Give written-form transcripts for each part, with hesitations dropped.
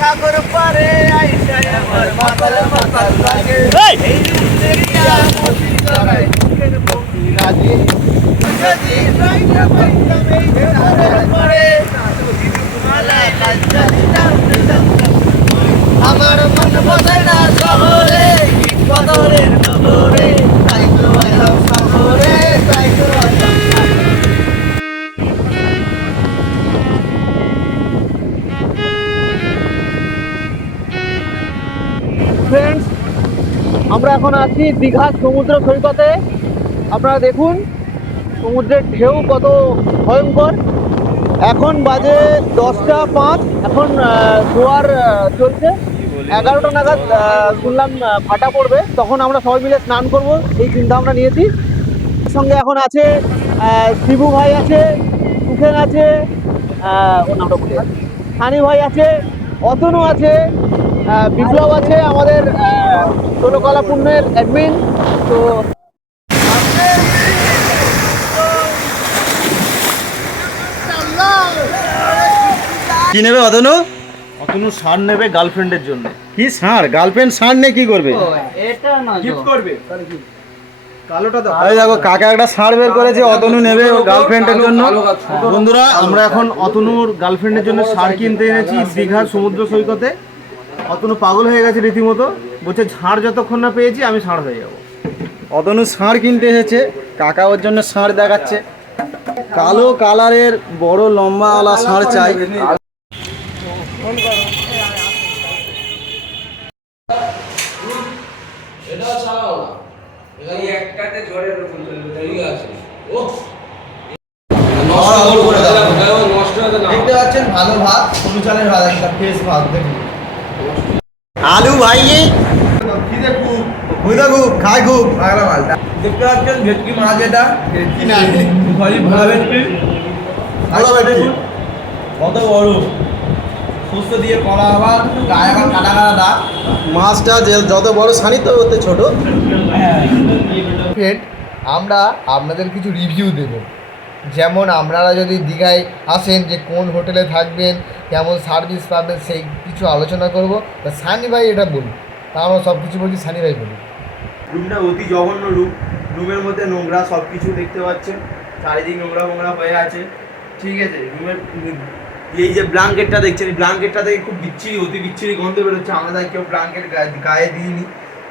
সাগর পারে আইসা আমার মাতাল মাতাল লাগে এই দুনিয়া মতি জড়ায় বুকের বন্ধি রাজে যদি রাইনা বাইনা মেঘে সাগর পারে মালায় লজ্জা দিতাম আমার মন বসে না শহরে বদরের খবরে তাই তো আইলাম শহরে তাই তো আইলাম ফ্রেন্ডস, আমরা এখন আছি দীঘার সমুদ্র সৈকতে। আপনারা দেখুন সমুদ্রের ঢেউ কত ভয়ঙ্কর। এখন বাজে 10টা 5, এখন জোয়ার চলছে। 11টা নাগাদ শুনলাম ভাটা পড়বে, তখন আমরা সবাই মিলে স্নান করব এই চিন্তা আমরা নিয়েছি। সঙ্গে এখন আছে শিবু ভাই আছে, সুখেন আছে, ওর নামটা বলে সানি ভাই আছে, অতনু আছে, বিপ্লব আছে, আমাদের ষোলকলা পূর্ণের অ্যাডমিন। তো কি নেবে অতনু? অতনু ষাঁড় নেবে গার্লফ্রেন্ডের জন্য। কি ষাঁড়? গার্লফ্রেন্ড ষাঁড় নিয়ে কি করবে? এটা না গিফট করবে। কালোটা দাও। এই দেখো কাকা একটা ষাঁড় বের করেছে, অতনু নেবে ও গার্লফ্রেন্ডের জন্য। বন্ধুরা, আমরা এখন অতনুর গার্লফ্রেন্ডের জন্য ষাঁড় কিনতে এনেছি দীঘার সমুদ্র সৈকতে। অতনু পাগল হয়ে গেছে রীতিমতো, বলছে ষাঁড় যতক্ষণ না পেয়েছি আমি ষাঁড় হয়ে যাবো। অতনু ষাঁড় কিনতে এসেছে, কাকা ওর জন্য ষাঁড় দেখাচ্ছে। কালো কালারের বড় লম্বাওয়ালা ষাঁড় চাই। দেখতে পাচ্ছেন ভালো ভাত, সরু চালের ভাত, একটা ফ্রেশ ভাত। দেখুন আলু ভাই খাই খুব দেখতে পাচ্ছেন ভেটকি মাছ, এটা ভেটকি না ভালো ভেটকি, কত বড় সুস্থ দিয়ে করা, আবার গায়ে আবার কাটা কাটা দাগ। মাছটা যত বড় ছানি তো ওতে ছোট। ফ্রেন্ড, আমরা আপনাদের কিছু রিভিউ দেব। যেমন আপনারা যদি দীঘায় আসেন, যে কোন হোটেলে থাকবেন, কেমন সার্ভিস পাবেন, সেই কিছু আলোচনা করব। তা সানি ভাই এটা বলুন। তা আমরা সব কিছু বলছি, সানি ভাই বলুন। রুমটা অতি জঘন্য রুম। রুমের মধ্যে নোংরা, সব কিছু দেখতে পাচ্ছেন, চারিদিক নোংরা নোংরা হয়ে আছে। ঠিক আছে, রুমের এই যে ব্ল্যাঙ্কেটটা দেখছেন, এই ব্ল্যাঙ্কেটটা থেকে খুব বিচ্ছিরি, অতি বিচ্ছিরি গন্ধ বেরোচ্ছে। আমরা কেউ ব্ল্যাঙ্কেট গায়ে দিইনি।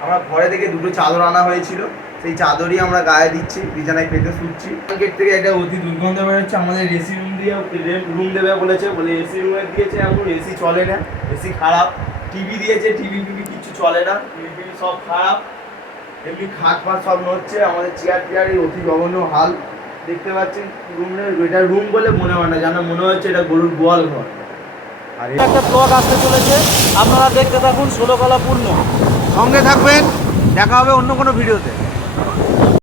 আমরা ঘরে থেকে দুটো চাদর আনা হয়েছিল, সেই চাদরই আমরা গায়ে দিচ্ছি, বিছানায় পেতে শুচ্ছি। ব্ল্যাঙ্কেট থেকে একটা অতি দুর্গন্ধ বেরোচ্ছে। আমাদের এসি রুম দিয়ে রুম দেবে বলেছে, বলে এসি রুমে দিয়েছে, এখন এসি চলে না, এসি খারাপ। টিভি দিয়েছে, টিভি কিছু চলে না, টিভি সব খারাপ। এমনি খাট ফাট সব নড়ছে। আমাদের চেয়ার টেয়ারের অতি জঘন্য হাল দেখতে পাচ্ছেন। এটা রুম বলে মনে হয় না, জানা মনে হচ্ছে এটা গরুর গোয়াল ঘর। আর একটা ব্লগ আসতে চলেছে, আপনারা দেখতে থাকুন ষোলকলা পূর্ণ। সঙ্গে থাকবেন, দেখা হবে অন্য কোনো ভিডিওতে।